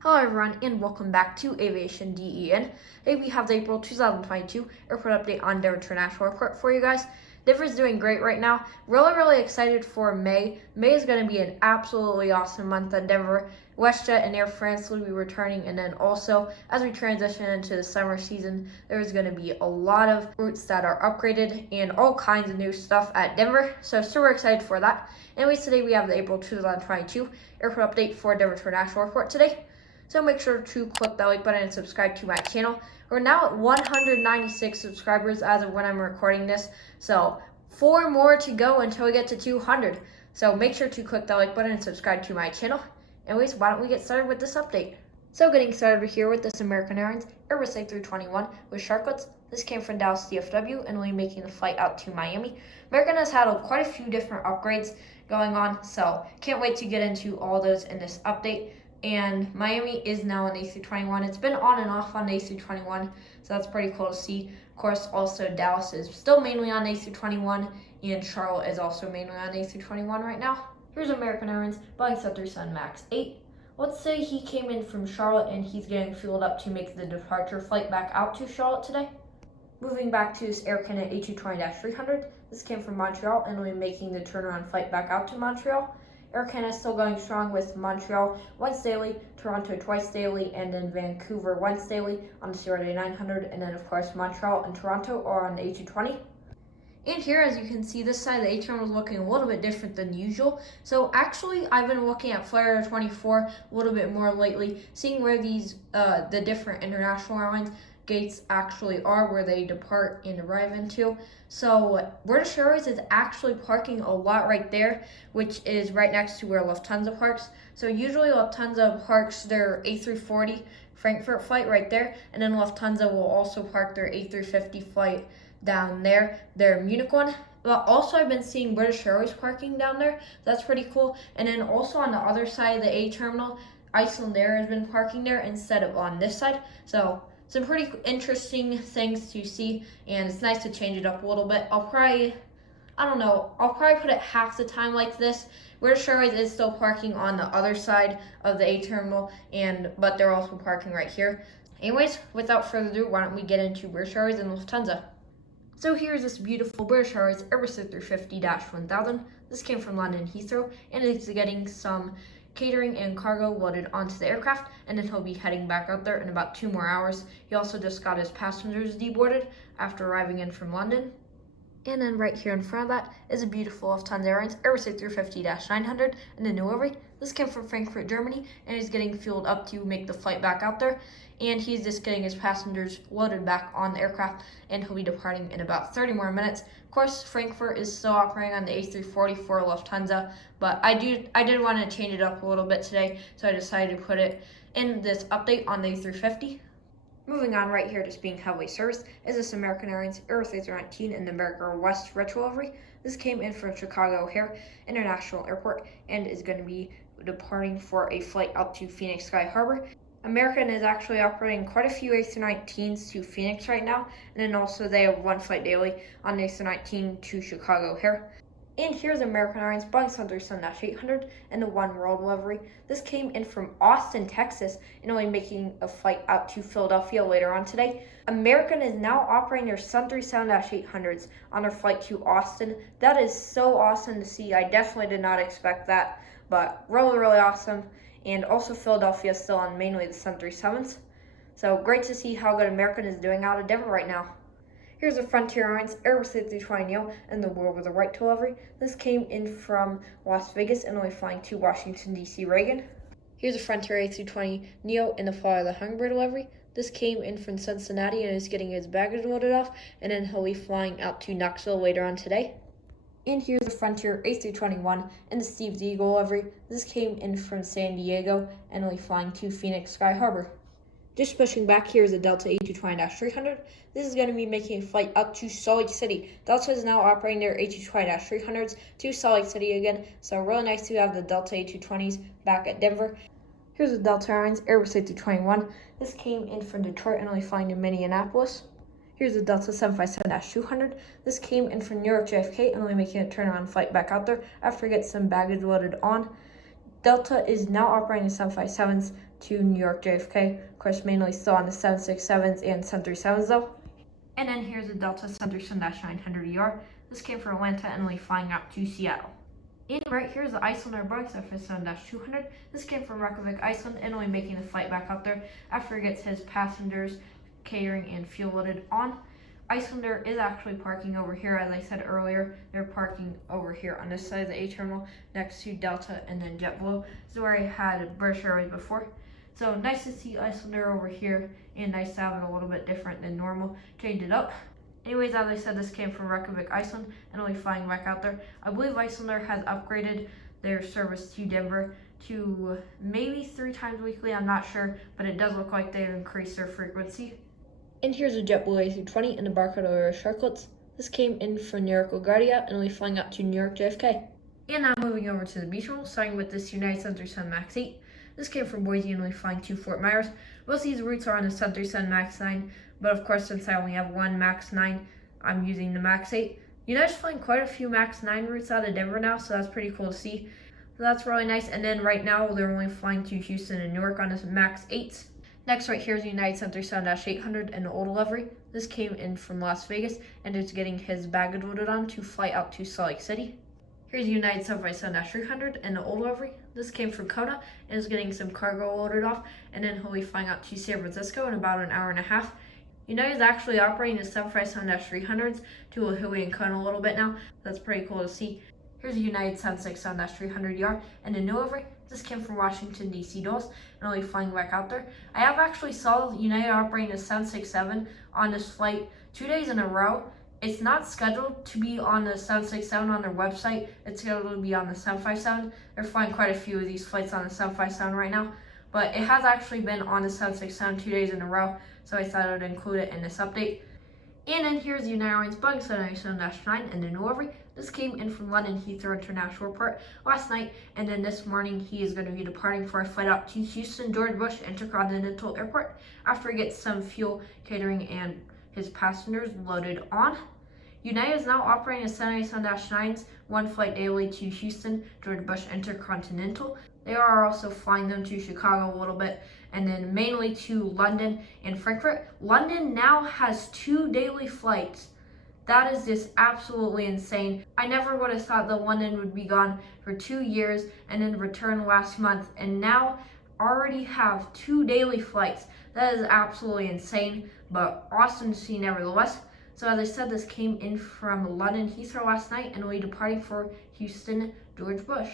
Hello everyone and welcome back to Aviation DEN. Today we have the April 2022 airport update on Denver International Airport for you guys. Denver's doing great right now. Really excited for May. May is going to be an absolutely awesome month at Denver. WestJet and Air France will be returning, and then also as we transition into the summer season, there's going to be a lot of routes that are upgraded and all kinds of new stuff at Denver. So super excited for that. Anyways, today we have the April 2022 airport update for Denver International Airport today. So make sure to click that like button and subscribe to my channel. We're now at 196 subscribers as of when I'm recording this. So 4 more to go until we get to 200. So make sure to click that like button and subscribe to my channel. Anyways, why don't we get started with this update? So getting started here with this American Airlines Airbus A321 with sharklets. This came from Dallas DFW and will be making the flight out to Miami. American has had quite a few different upgrades going on, so can't wait to get into all those in this update. And Miami is now on A321. It's been on and off on A321, so that's pretty cool to see. Of course, also Dallas is still mainly on A321, and Charlotte is also mainly on A321 right now. Here's American Airlines Boeing 737 MAX 8. Let's say he came in from Charlotte and he's getting fueled up to make the departure flight back out to Charlotte today. Moving back to this Air Canada A220-300. This came from Montreal and will be making the turnaround flight back out to Montreal. Air Canada is still going strong with Montreal once daily, Toronto twice daily, and then Vancouver once daily on the CRJ 900. And then, of course, Montreal and Toronto are on the A220. And here, as you can see, this side of the A-terminal is looking a little bit different than usual. So actually, I've been looking at Flight Radar 24 a little bit more lately, seeing where these the different international airlines gates actually are, where they depart and arrive into. So British Airways is actually parking a lot right there, which is right next to where Lufthansa parks. So usually Lufthansa parks their A340 Frankfurt flight right there, and then Lufthansa will also park their A350 flight down there, their Munich one. But also I've been seeing British Airways parking down there. That's pretty cool. And then also on the other side of the A terminal, Iceland Air has been parking there instead of on this side. So some pretty interesting things to see, and it's nice to change it up a little bit. I'll probably put it half the time like this. British Airways is still parking on the other side of the A terminal, but they're also parking right here. Anyways, without further ado, why don't we get into British Airways and Lufthansa. So here's this beautiful British Airways Airbus A350-1000. This came from London Heathrow, and it's getting some catering and cargo loaded onto the aircraft, and then he'll be heading back out there in about 2 more hours. He also just got his passengers deboarded after arriving in from London. And then right here in front of that is a beautiful Lufthansa Airlines Airbus A350-900 in the new livery. This came from Frankfurt, Germany, and he's getting fueled up to make the flight back out there. And he's just getting his passengers loaded back on the aircraft, and he'll be departing in about 30 more minutes. Of course, Frankfurt is still operating on the A340 for Lufthansa, but I did want to change it up a little bit today, so I decided to put it in this update on the A350. Moving on right here to being heavily serviced is this American Airlines Airbus A319 in the America West retro livery. This came in from Chicago O'Hare International Airport and is going to be departing for a flight out to Phoenix Sky Harbor. American is actually operating quite a few A319s to Phoenix right now, and then also they have 1 flight daily on the A319 to Chicago O'Hare. And here's American Airlines Boeing 737-800 in the One World livery. This came in from Austin, Texas, and will be making a flight out to Philadelphia later on today. American is now operating their 737-800s on their flight to Austin. That is so awesome to see. I definitely did not expect that, but really awesome. And also Philadelphia is still on mainly the 737s. So great to see how good American is doing out of Denver right now. Here's a Frontier Airlines Airbus A320neo in the World with a Right to livery. This came in from Las Vegas and will be flying to Washington, D.C. Reagan. Here's a Frontier A320neo in the Fly of the Hummingbird livery. This came in from Cincinnati and is getting his baggage loaded off, and then he'll be flying out to Knoxville later on today. And here's the Frontier A321 in the Steve the Eagle livery. This came in from San Diego and will be flying to Phoenix Sky Harbor. Just pushing back, here is a Delta A220-300. This is going to be making a flight up to Salt Lake City. Delta is now operating their A220-300s to Salt Lake City again, so really nice to have the Delta A220s back at Denver. Here's the Delta Airlines Airbus A321. This came in from Detroit and will be flying to Minneapolis. Here's the Delta 757-200. This came in from New York JFK and will be making a turnaround flight back out there after getting some baggage loaded on. Delta is now operating the 757s to New York JFK. Of course, mainly still on the 767s and 737s though. And then here's a Delta 737-900ER. This came from Atlanta and only flying out to Seattle. And right here is the Iceland Boeing 757-200. This came from Reykjavik, Iceland, and only making the flight back out there after it gets his passengers, catering, and fuel loaded on. Icelander is actually parking over here, as I said earlier. They're parking over here on this side of the A terminal next to Delta and then JetBlue. This is where I had British Airways before. So nice to see Icelander over here, and nice to have it a little bit different than normal. Change it up. Anyways, as I said, this came from Reykjavik, Iceland, and only flying back out there. I believe Icelander has upgraded their service to Denver to maybe 3 times weekly, I'm not sure, but it does look like they've increased their frequency. And here's a JetBlue A320 and the Barcode Sharklets. This came in from New York LaGuardia and only flying out to New York JFK. And now moving over to the beach roll, starting with this United 737 MAX 8. This came from Boise and only flying to Fort Myers. Most of these routes are on the 737 MAX 9, but of course, since I only have one MAX 9, I'm using the MAX 8. United's flying quite a few MAX 9 routes out of Denver now, so that's pretty cool to see. So that's really nice. And then right now, they're only flying to Houston and Newark on this MAX 8. Next, right here is the United 737-800 and the old livery. This came in from Las Vegas and is getting his baggage loaded on to fly out to Salt Lake City. Here's the United 757-300 and the old livery. This came from Kona and is getting some cargo loaded off, and then he'll be flying out to San Francisco in about an hour and a half. United is actually operating the 757-300s to Lihue and Kona a little bit now. That's pretty cool to see. Here's the United 767-300ER and the new livery. This came from Washington, D.C. Dulles, and only flying back out there. I have actually saw United operating the 767 on this flight 2 days in a row. It's not scheduled to be on the 767 on their website. It's scheduled to be on the 757. They're flying quite a few of these flights on the 757 right now. But it has actually been on the 767 2 days in a row, so I thought I would include it in this update. And then here's the United Airlines Boeing 787-9 and the new livery. This came in from London Heathrow International Airport last night, and then this morning he is going to be departing for a flight out to Houston George Bush Intercontinental Airport after he gets some fuel, catering, and his passengers loaded on. United is now operating a 787-9s, 1 flight daily to Houston George Bush Intercontinental. They are also flying them to Chicago a little bit, and then mainly to London and Frankfurt. London now has 2 daily flights. That is just absolutely insane. I never would have thought that London would be gone for 2 years and then return last month, and now already have 2 daily flights. That is absolutely insane, but awesome to see nevertheless. So as I said, this came in from London Heathrow last night and will be departing for Houston George Bush.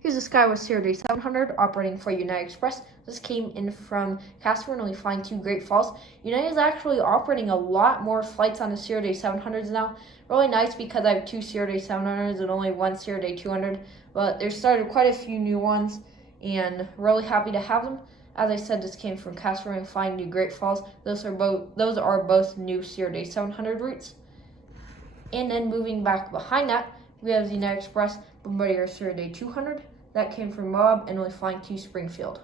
Here's the Skywest Series 700 operating for United Express. This came in from Casper and only flying to Great Falls. United is actually operating a lot more flights on the Series 700s now. Really nice because I have 2 Series 700s and only 1 Series 200. But there's started quite a few new ones and really happy to have them. As I said, this came from Casper and flying to Great Falls. Those are both new Series 700 routes. And then moving back behind that, we have the United Express Bombardier Series 200. That came from Moab and only flying to Springfield.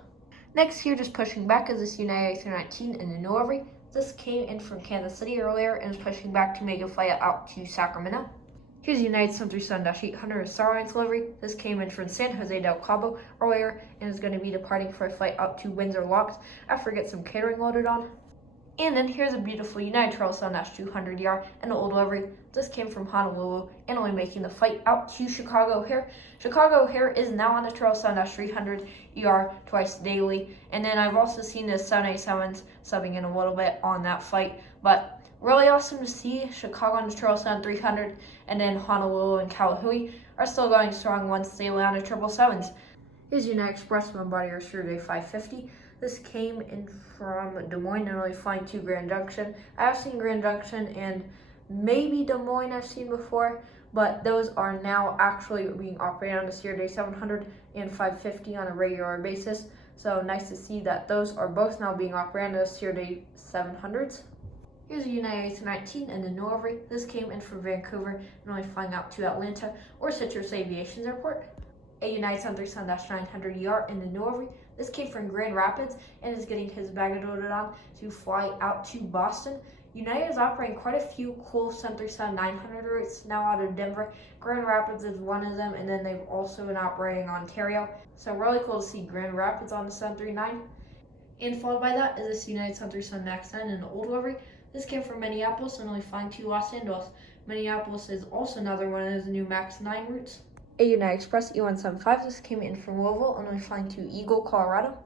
Next here, just pushing back, is this United A319 and the new livery. This came in from Kansas City earlier and is pushing back to make a flight out to Sacramento. Here's the United 737-800 Starlines livery. This came in from San Jose del Cabo earlier and is going to be departing for a flight out to Windsor Locks after it gets some catering loaded on. And then here's a beautiful United 777-200ER and the old livery. This came from Honolulu and only making the flight out to Chicago O'Hare. Chicago O'Hare is now on the 777-300ER twice daily. And then I've also seen the 787s subbing in a little bit on that flight. But really awesome to see Chicago on the 777-300, and then Honolulu and Kalahui are still going strong once they land the 777s. Here's United Express Bombardier Series 550. This came in from Des Moines and only flying to Grand Junction. I have seen Grand Junction and maybe Des Moines I've seen before, but those are now actually being operated on the Series 700 and 550 on a regular basis. So nice to see that those are both now being operated on the Series 700s. Here's a United A319 and the new livery. This came in from Vancouver and only flying out to Atlanta or Citrus Aviation Airport. A United 737-900ER in the new livery. This came from Grand Rapids and is getting his baggage loaded on to fly out to Boston. United is operating quite a few cool 737-900 routes now out of Denver. Grand Rapids is one of them, and then they've also been operating Ontario. So really cool to see Grand Rapids on the 739. And followed by that is this United Southwest Max 9 in an old livery. This came from Minneapolis and only flying to Los Angeles. Minneapolis is also another one of those new Max 9 routes. A United Express E175. This came in from Louisville and only flying to Eagle, Colorado.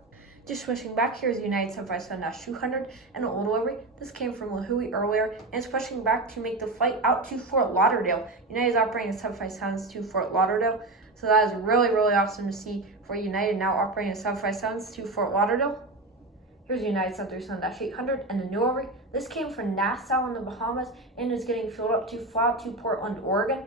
Just switching back, here's United 757-200 and an old livery. This came from Lihue earlier and is pushing back to make the flight out to Fort Lauderdale. United is operating 757s to Fort Lauderdale, so that is really, really awesome to see for United now operating 757s to Fort Lauderdale. Here's United 737-800 and a new livery. This came from Nassau in the Bahamas and is getting filled up to fly out to Portland, Oregon.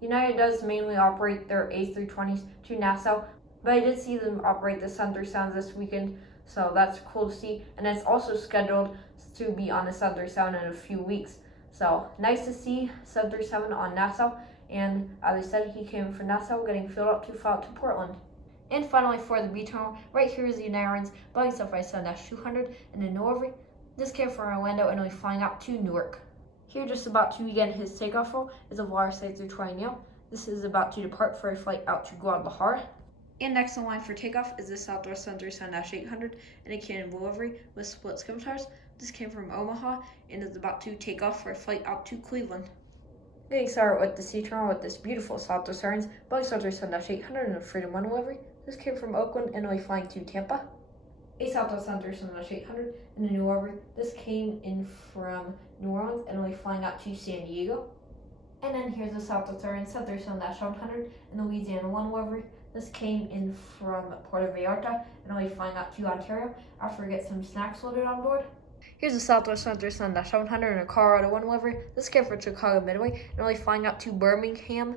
United does mainly operate their A320s to Nassau, but I did see them operate the 737s this weekend, so that's cool to see. And it's also scheduled to be on the 737 in a few weeks. So nice to see 737 on Nassau. And as I said, he came from Nassau, getting filled up to fly out to Portland. And finally, for the B terminal, right here is the United Airlines Boeing 757-200 and a new livery. This came from Orlando and will be flying out to Newark. Here, just about to begin his takeoff roll, is a Volaris A320. This is about to depart for a flight out to Guadalajara. And next in line for takeoff is the Southwest 737-800 and a Cannon livery with split skim tires. This came from Omaha and is about to take off for a flight out to Cleveland. Getting started with the C terminal with this beautiful Southwest Airlines Boeing 737-800 and a Freedom 1 livery. This came from Oakland and will be flying to Tampa. A Southwest 737-800 and a new livery. This came in from New Orleans and will be flying out to San Diego. And then here's the Southwest Airlines 737-700 and the Louisiana 1 livery. This came in from Puerto Vallarta and will be flying out to Ontario after we get some snacks loaded on board. Here's the Southwest 737-700 and a Colorado 1 livery. This came from Chicago Midway and will be flying out to Birmingham.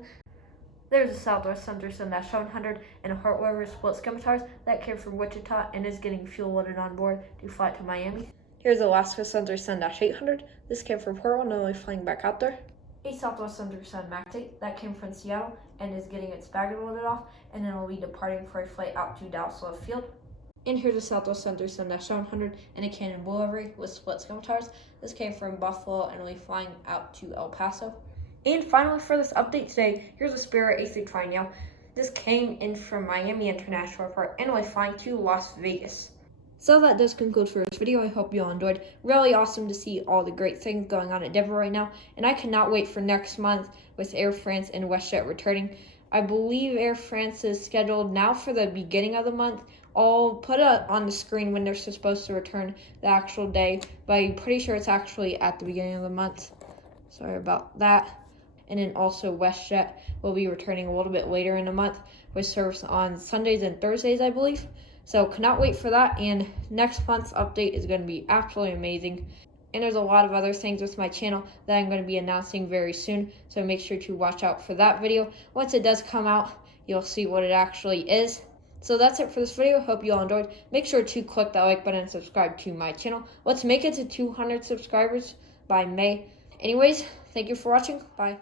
There's the Southwest 737-700 and a Heart livery split skim tires. That came from Wichita and is getting fuel loaded on board to fly to Miami. Here's the Alaska 737-800. This came from Portland and will be flying back out there. A Southwest 737 MAX 8 that came from Seattle and is getting its baggage loaded off, and then will be departing for a flight out to Dallas Love Field. And here's a Southwest 737-700 and a Cannon livery with split skim tires. This came from Buffalo and will be flying out to El Paso. And finally, for this update today, here's a Spirit A320. This came in from Miami International Airport and will be flying to Las Vegas. So that does conclude for this video. I hope you all enjoyed. Really awesome to see all the great things going on at Denver right now. And I cannot wait for next month with Air France and WestJet returning. I believe Air France is scheduled now for the beginning of the month. I'll put it on the screen when they're supposed to return the actual day, but I'm pretty sure it's actually at the beginning of the month. Sorry about that. And then also WestJet will be returning a little bit later in the month with service on Sundays and Thursdays, I believe. So cannot wait for that, and next month's update is going to be absolutely amazing. And there's a lot of other things with my channel that I'm going to be announcing very soon, so make sure to watch out for that video. Once it does come out, you'll see what it actually is. So that's it for this video. Hope you all enjoyed. Make sure to click that like button and subscribe to my channel. Let's make it to 200 subscribers by May. Anyways, thank you for watching. Bye.